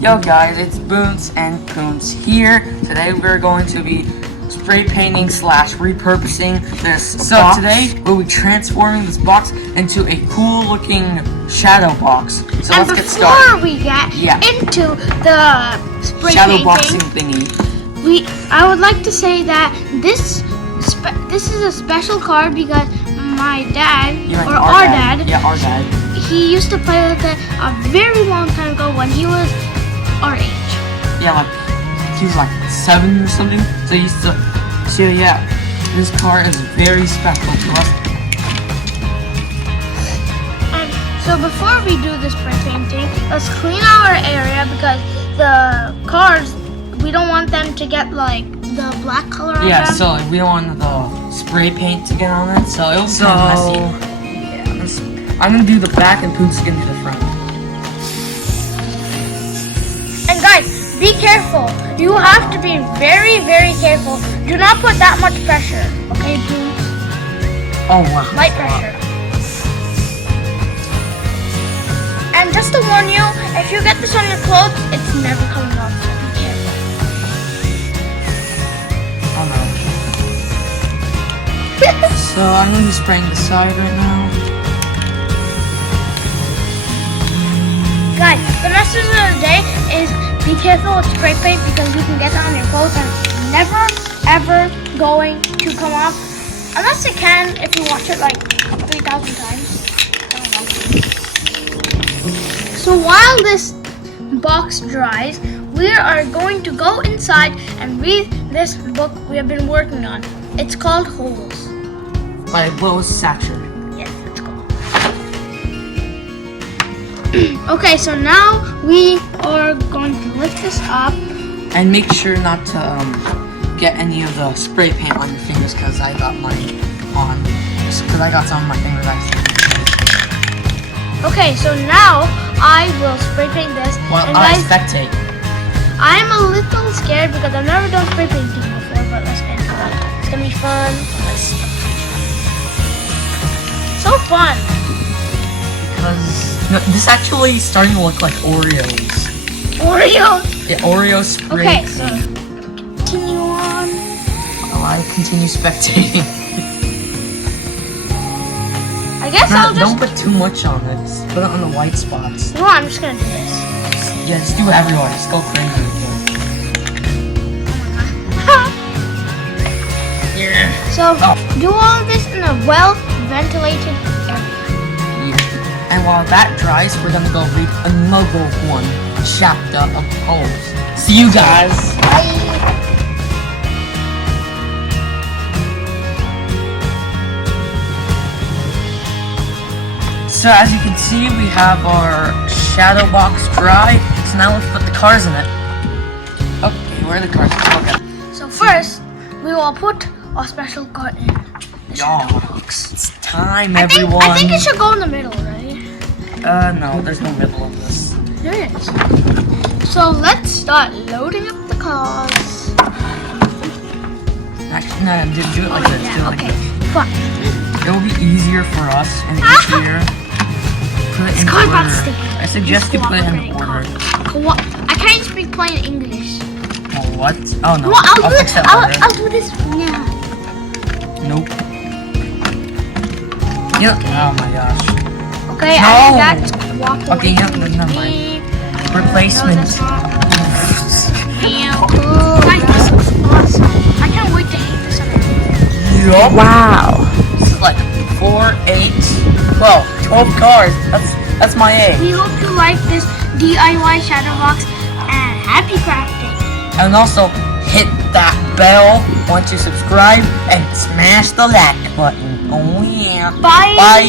Yo guys, it's Boons and Coons here. Today we're going to be spray painting / repurposing this box. Today we'll be transforming this box into a cool looking shadow box. So let's get started. Before we get into the spray shadow painting, boxing thingy, I would like to say that this is a special card because my dad, our dad, he used to play with it a very long time ago when he was our age. Yeah, like he was like 7 or something. So he used to. So yeah, this card is very special to us. So before we do the spray painting, let's clean our area because the cards, we don't want them to get like the black color on them. Yeah, so like, we don't want the spray paint to get on it, so it'll be kind of messy. Yeah, I'm gonna do the back and Poon's gonna do the front. And guys, be careful. You have to be very, very careful. Do not put that much pressure, okay, Poon? Oh wow. Light pressure. And just to warn you, if you get this on your clothes, it's never coming off, so be careful. Oh no. So I'm gonna be spraying the side right now. Guys, the message of the day is be careful with spray paint because you can get it on your clothes and it's never ever going to come off. Unless it can if you watch it like 3,000 times. I don't know. So while this box dries, we are going to go inside and read this book we have been working on. It's called Holes. By Lois Satcher. Yes, it's called. Okay, so now we are going to lift this up. And make sure not to get any of the spray paint on your fingers because I got mine on. Because I got some on my fingers accidentally. Okay, so now I will spray paint this. Well, and I guys, spectate. I'm a little scared because I've never done spray painting before, but let's get into it. It's gonna be fun. So fun. Because this actually starting to look like Oreos. Oreos? Yeah, Oreo spray. Okay, so continue on. Oh, I continue spectating. I guess I'll just... Don't put too much on it. Just put it on the white spots. No, I'm just gonna do this. Yeah, just do it everywhere. Just go crazy with it. Yeah. So, do all of this in a well-ventilated area. Yeah. And while that dries, we're gonna go read another one chapter of Holes. See you guys. Bye. So as you can see, we have our shadow box dry. So now let's put the cars in it. Okay, where are the cars? Okay. So first, we will put our special card in the shadow box. It's time, everyone. I think it should go in the middle, right? No, there's no middle of this. There is. So let's start loading up the cars. Actually, no, do it like this. Do it like this. Fine. It will be easier for us and easier. Put it in order. I suggest you put it in order. I can't speak plain English. Oh, what? Oh no. Well, I'll do this. Yeah. Nope. Yeah. Oh my gosh. Okay, No. I got walk away. Okay, yeah, never mind. Replacement. Guys, this looks awesome. I can't wait to hate this on everything. Yup. Wow. This is like 4, 8, 12 cars. That's my age. We hope you like this DIY shadow box and happy crafting. And also hit that bell once you subscribe and smash the like button. Oh yeah. Bye. Bye.